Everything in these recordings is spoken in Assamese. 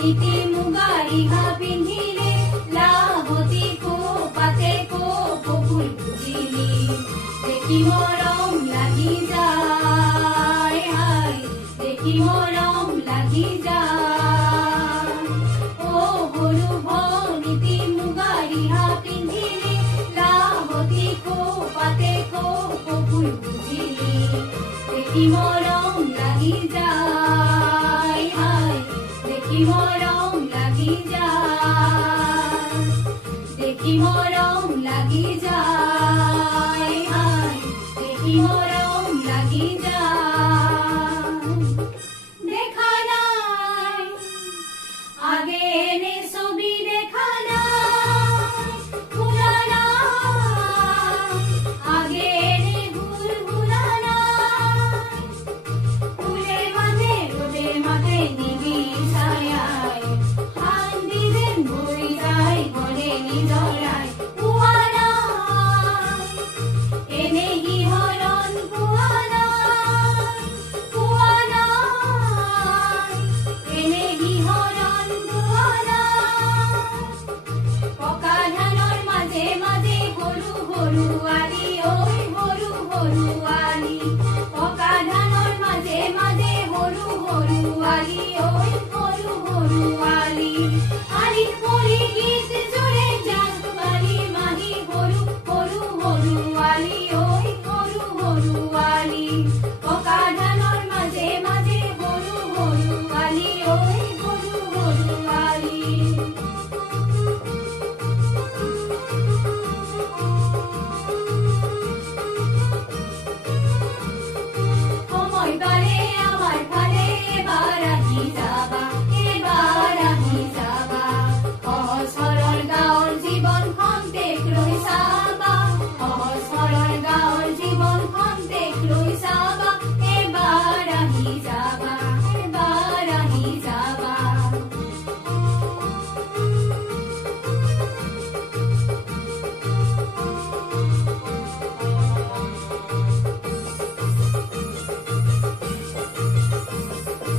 নীতি মুগাৰি হা পিন্ধিলে লাহতি কো পাতে কো বকুল বুজিলি দেখি মৰম লাগি যায় হাই দেখি মৰম লাগি যায় ও সৰু নীতি মুগাৰি হা পিন্ধিলে লাহতি কো পাতে কো বকুল বুজিলি দেখি মৰম লাগি যায় হাই দেখি মৰম লাগি যায় দেখি মৰম লাগি যায় হাই দেখি মৰম লাগি যায় দেখা নাই আগে এনে ছবি দেখা নাই ভুলা নাই আগে এনে ভুল ভুলা নাই ফুলে মাঝে রোদে মাঝে নিবিষায় হান দিলেন বই যায় বলে নিজরায় পুয়ানা এনে গিহরণ পুয়ানা পুয়ানা এনে গিহরণ পুয়ানা পকা ধানৰ মাঝে মাঝে সৰু সৰু আলি ঐ সৰু সৰু আলি পকা ধানৰ মাঝে মাঝে সৰু সৰু আলি ঐ সৰু সৰু আলি আলি পৰি গীত জোৰে জাক মাৰি মাহি সৰু সৰু সৰু আলি ঐ সৰু সৰু আলি পকা ধানৰ মাঝে মাঝে সৰু সৰু আলি ঐ সৰু সৰু আলি সময় পালে আমাৰ ফালে এবাৰ আহি যাবা সহজ সৰল গাঁৱৰ জীৱনখন দেখ লৈ চাবা সহজ সৰল গাঁৱৰ জীৱনখন দেখ লৈ চাবা এবাৰ আহি যাবা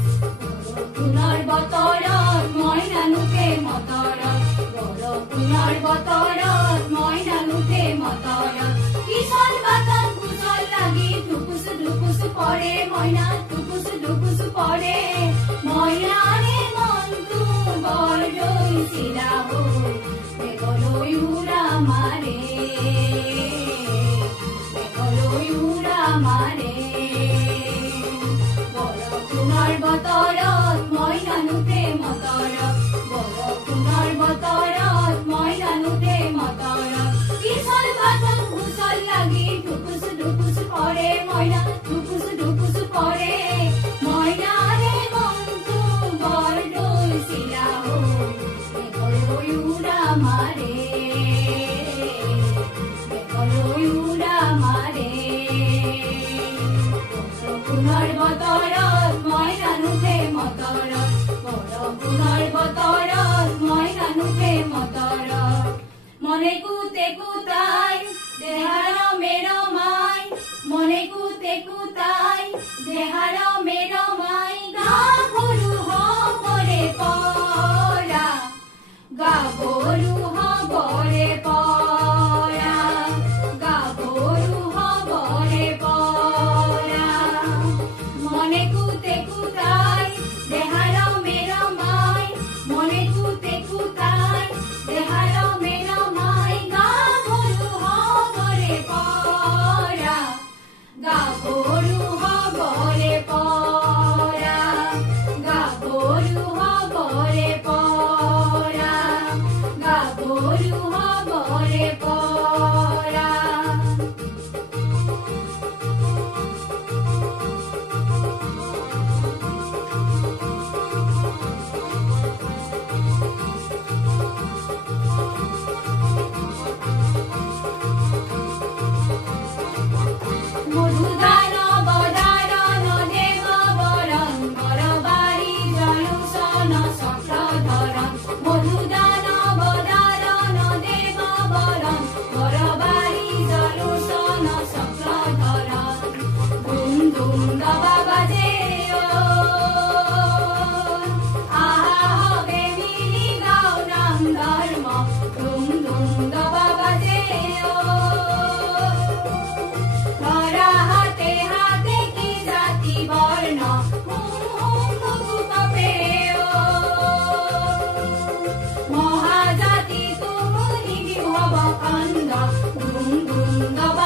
বৰষুণৰ বতৰত মইনা নুঠে মটৰত বৰষুণৰ বতৰত মইনা নুঠে মটৰত পিছল বাটত ভুজল লাগি ধুপুচ ধুপুচ পৰে মইনা ধুপুচ ধুপুচ পৰে মইনাৰে মনটো বৰদৈ চিৰা হৈ মেঘলৈ উৰা মাৰে বৰষুণৰ বতৰত মইনা নুঠে মটৰত বৰষুণৰ বতৰত মইনা নুঠে মটৰত পিছল বাটত ভুজল লাগি ধুপুচ ধুপুচ পৰে মইনা ধুপুচ ধুপুচ পৰে মইনাৰে মনটো বৰদৈ চিৰা হৈ মেঘলৈ উৰা মাৰে বৰষুণৰ বতৰত মইনা নুঠে দবা